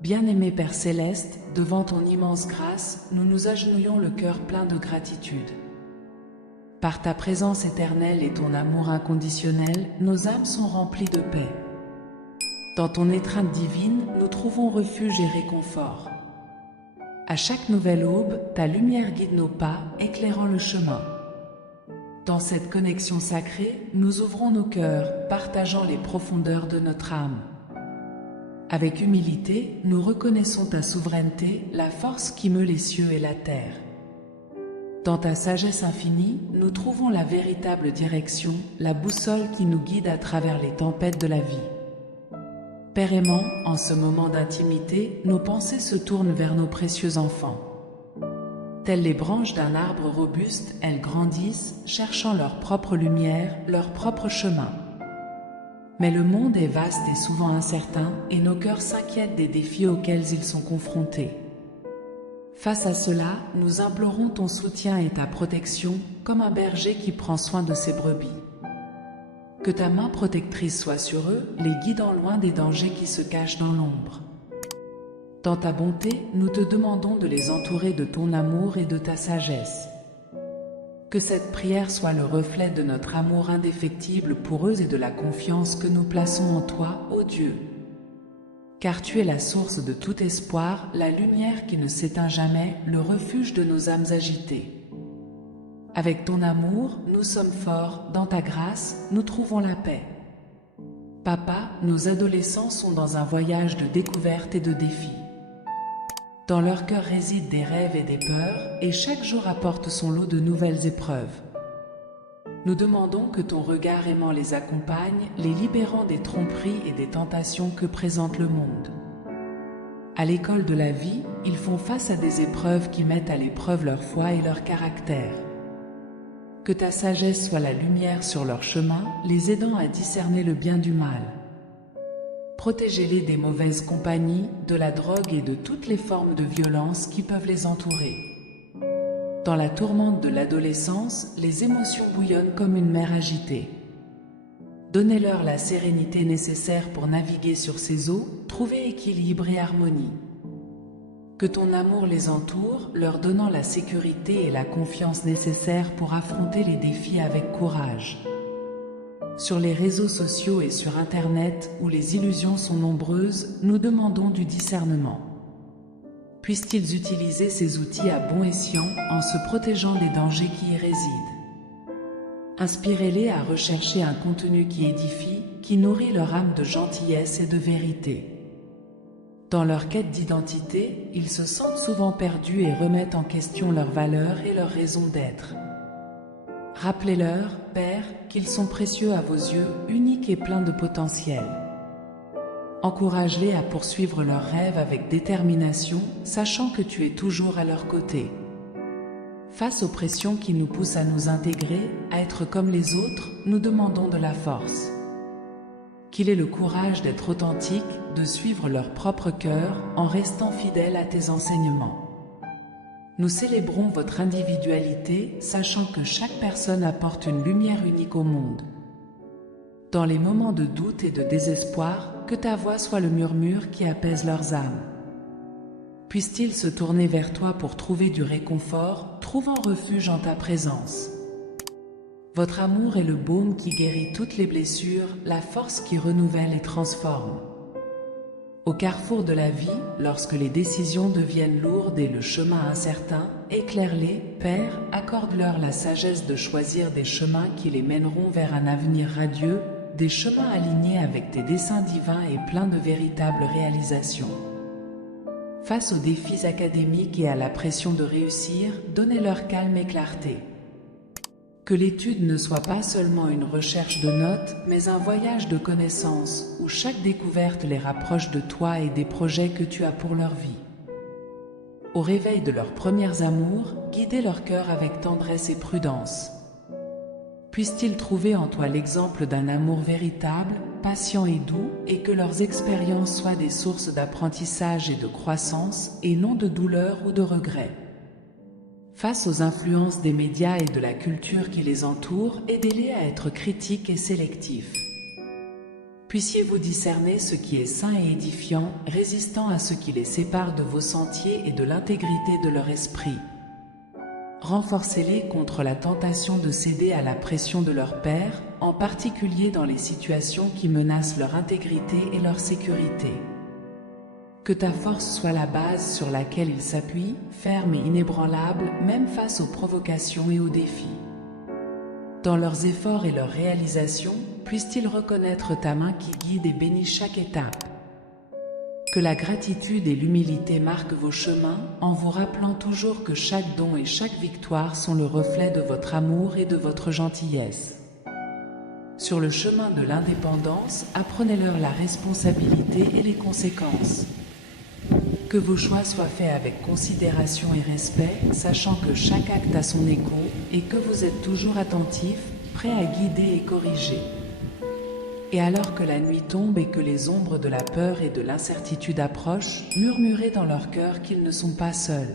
Bien-aimé Père Céleste, devant ton immense grâce, nous nous agenouillons le cœur plein de gratitude. Par ta présence éternelle et ton amour inconditionnel, nos âmes sont remplies de paix. Dans ton étreinte divine, nous trouvons refuge et réconfort. À chaque nouvelle aube, ta lumière guide nos pas, éclairant le chemin. Dans cette connexion sacrée, nous ouvrons nos cœurs, partageant les profondeurs de notre âme. Avec humilité, nous reconnaissons ta souveraineté, la force qui meut les cieux et la terre. Dans ta sagesse infinie, nous trouvons la véritable direction, la boussole qui nous guide à travers les tempêtes de la vie. Père aimant, en ce moment d'intimité, nos pensées se tournent vers nos précieux enfants. Telles les branches d'un arbre robuste, elles grandissent, cherchant leur propre lumière, leur propre chemin. Mais le monde est vaste et souvent incertain, et nos cœurs s'inquiètent des défis auxquels ils sont confrontés. Face à cela, nous implorons ton soutien et ta protection, comme un berger qui prend soin de ses brebis. Que ta main protectrice soit sur eux, les guidant loin des dangers qui se cachent dans l'ombre. Dans ta bonté, nous te demandons de les entourer de ton amour et de ta sagesse. Que cette prière soit le reflet de notre amour indéfectible pour eux et de la confiance que nous plaçons en toi, ô Dieu. Car tu es la source de tout espoir, la lumière qui ne s'éteint jamais, le refuge de nos âmes agitées. Avec ton amour, nous sommes forts, dans ta grâce, nous trouvons la paix. Papa, nos adolescents sont dans un voyage de découverte et de défis. Dans leur cœur résident des rêves et des peurs, et chaque jour apporte son lot de nouvelles épreuves. Nous demandons que ton regard aimant les accompagne, les libérant des tromperies et des tentations que présente le monde. À l'école de la vie, ils font face à des épreuves qui mettent à l'épreuve leur foi et leur caractère. Que ta sagesse soit la lumière sur leur chemin, les aidant à discerner le bien du mal. Protégez-les des mauvaises compagnies, de la drogue et de toutes les formes de violence qui peuvent les entourer. Dans la tourmente de l'adolescence, les émotions bouillonnent comme une mer agitée. Donnez-leur la sérénité nécessaire pour naviguer sur ces eaux, trouver équilibre et harmonie. Que ton amour les entoure, leur donnant la sécurité et la confiance nécessaires pour affronter les défis avec courage. Sur les réseaux sociaux et sur Internet, où les illusions sont nombreuses, nous demandons du discernement. Puissent-ils utiliser ces outils à bon escient en se protégeant des dangers qui y résident. Inspirez-les à rechercher un contenu qui édifie, qui nourrit leur âme de gentillesse et de vérité. Dans leur quête d'identité, ils se sentent souvent perdus et remettent en question leurs valeurs et leur raison d'être. Rappelez-leur, Père, qu'ils sont précieux à vos yeux, uniques et pleins de potentiel. Encourage-les à poursuivre leurs rêves avec détermination, sachant que tu es toujours à leur côté. Face aux pressions qui nous poussent à nous intégrer, à être comme les autres, nous demandons de la force. Qu'ils aient le courage d'être authentiques, de suivre leur propre cœur, en restant fidèles à tes enseignements. Nous célébrons votre individualité, sachant que chaque personne apporte une lumière unique au monde. Dans les moments de doute et de désespoir, que ta voix soit le murmure qui apaise leurs âmes. Puissent-ils se tourner vers toi pour trouver du réconfort, trouvant refuge en ta présence. Votre amour est le baume qui guérit toutes les blessures, la force qui renouvelle et transforme. Au carrefour de la vie, lorsque les décisions deviennent lourdes et le chemin incertain, éclaire-les, Père, accorde-leur la sagesse de choisir des chemins qui les mèneront vers un avenir radieux, des chemins alignés avec tes desseins divins et pleins de véritables réalisations. Face aux défis académiques et à la pression de réussir, donnez-leur calme et clarté. Que l'étude ne soit pas seulement une recherche de notes, mais un voyage de connaissances, où chaque découverte les rapproche de toi et des projets que tu as pour leur vie. Au réveil de leurs premiers amours, guidez leur cœur avec tendresse et prudence. Puissent-ils trouver en toi l'exemple d'un amour véritable, patient et doux, et que leurs expériences soient des sources d'apprentissage et de croissance, et non de douleur ou de regret. Face aux influences des médias et de la culture qui les entourent, aidez-les à être critiques et sélectifs. Puissiez-vous discerner ce qui est sain et édifiant, résistant à ce qui les sépare de vos sentiers et de l'intégrité de leur esprit. Renforcez-les contre la tentation de céder à la pression de leur père, en particulier dans les situations qui menacent leur intégrité et leur sécurité. Que ta force soit la base sur laquelle ils s'appuient, ferme et inébranlable, même face aux provocations et aux défis. Dans leurs efforts et leurs réalisations, puissent-ils reconnaître ta main qui guide et bénit chaque étape. Que la gratitude et l'humilité marquent vos chemins, en vous rappelant toujours que chaque don et chaque victoire sont le reflet de votre amour et de votre gentillesse. Sur le chemin de l'indépendance, apprenez-leur la responsabilité et les conséquences. Que vos choix soient faits avec considération et respect, sachant que chaque acte a son écho et que vous êtes toujours attentifs, prêts à guider et corriger. Et alors que la nuit tombe et que les ombres de la peur et de l'incertitude approchent, murmurez dans leur cœur qu'ils ne sont pas seuls.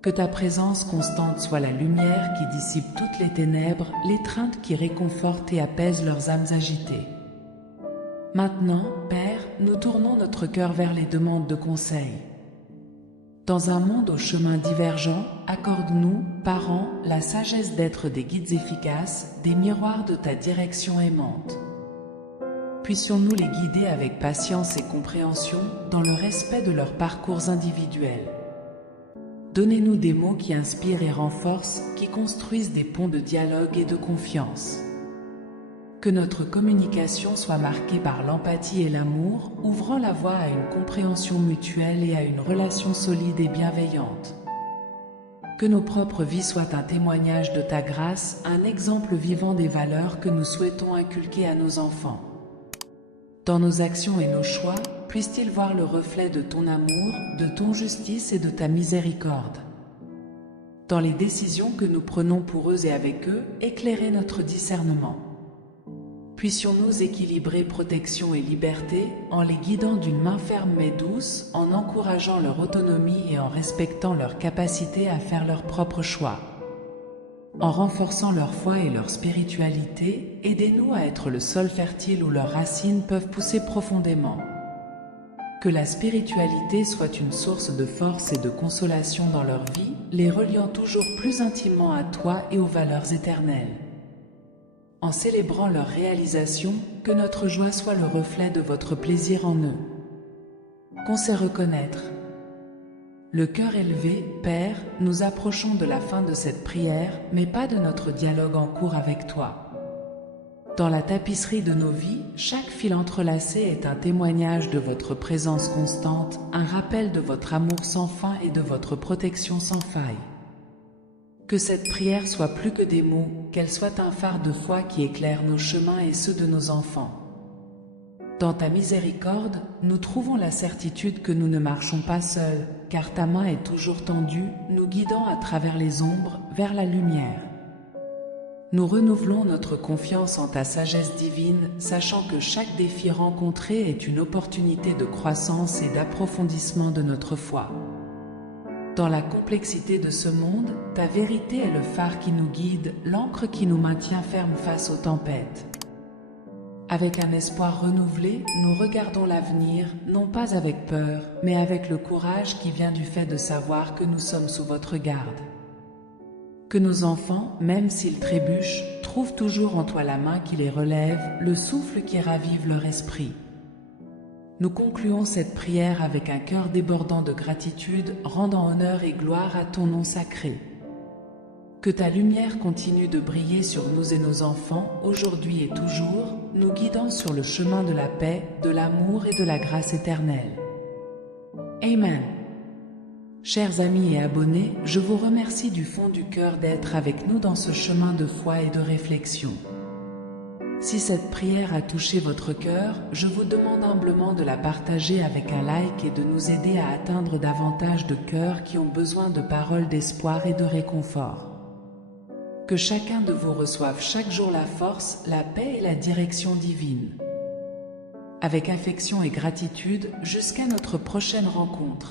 Que ta présence constante soit la lumière qui dissipe toutes les ténèbres, l'étreinte qui réconforte et apaise leurs âmes agitées. Maintenant, Père, nous tournons notre cœur vers les demandes de conseil. Dans un monde aux chemins divergents, accorde-nous, parents, la sagesse d'être des guides efficaces, des miroirs de ta direction aimante. Puissions-nous les guider avec patience et compréhension dans le respect de leurs parcours individuels. Donnez-nous des mots qui inspirent et renforcent, qui construisent des ponts de dialogue et de confiance. Que notre communication soit marquée par l'empathie et l'amour, ouvrant la voie à une compréhension mutuelle et à une relation solide et bienveillante. Que nos propres vies soient un témoignage de ta grâce, un exemple vivant des valeurs que nous souhaitons inculquer à nos enfants. Dans nos actions et nos choix, puissent-ils voir le reflet de ton amour, de ton justice et de ta miséricorde. Dans les décisions que nous prenons pour eux et avec eux, éclairez notre discernement. Puissions-nous équilibrer protection et liberté, en les guidant d'une main ferme mais douce, en encourageant leur autonomie et en respectant leur capacité à faire leurs propres choix. En renforçant leur foi et leur spiritualité, aidez-nous à être le sol fertile où leurs racines peuvent pousser profondément. Que la spiritualité soit une source de force et de consolation dans leur vie, les reliant toujours plus intimement à toi et aux valeurs éternelles. En célébrant leur réalisation, que notre joie soit le reflet de votre plaisir en eux. Qu'on sait reconnaître. Le cœur élevé, Père, nous approchons de la fin de cette prière, mais pas de notre dialogue en cours avec toi. Dans la tapisserie de nos vies, chaque fil entrelacé est un témoignage de votre présence constante, un rappel de votre amour sans fin et de votre protection sans faille. Que cette prière soit plus que des mots, qu'elle soit un phare de foi qui éclaire nos chemins et ceux de nos enfants. Dans ta miséricorde, nous trouvons la certitude que nous ne marchons pas seuls, car ta main est toujours tendue, nous guidant à travers les ombres, vers la lumière. Nous renouvelons notre confiance en ta sagesse divine, sachant que chaque défi rencontré est une opportunité de croissance et d'approfondissement de notre foi. Dans la complexité de ce monde, ta vérité est le phare qui nous guide, l'ancre qui nous maintient fermes face aux tempêtes. Avec un espoir renouvelé, nous regardons l'avenir, non pas avec peur, mais avec le courage qui vient du fait de savoir que nous sommes sous votre garde. Que nos enfants, même s'ils trébuchent, trouvent toujours en toi la main qui les relève, le souffle qui ravive leur esprit. Nous concluons cette prière avec un cœur débordant de gratitude, rendant honneur et gloire à ton nom sacré. Que ta lumière continue de briller sur nous et nos enfants, aujourd'hui et toujours, nous guidant sur le chemin de la paix, de l'amour et de la grâce éternelle. Amen. Chers amis et abonnés, je vous remercie du fond du cœur d'être avec nous dans ce chemin de foi et de réflexion. Si cette prière a touché votre cœur, je vous demande humblement de la partager avec un like et de nous aider à atteindre davantage de cœurs qui ont besoin de paroles d'espoir et de réconfort. Que chacun de vous reçoive chaque jour la force, la paix et la direction divine. Avec affection et gratitude, jusqu'à notre prochaine rencontre.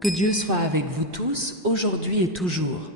Que Dieu soit avec vous tous, aujourd'hui et toujours.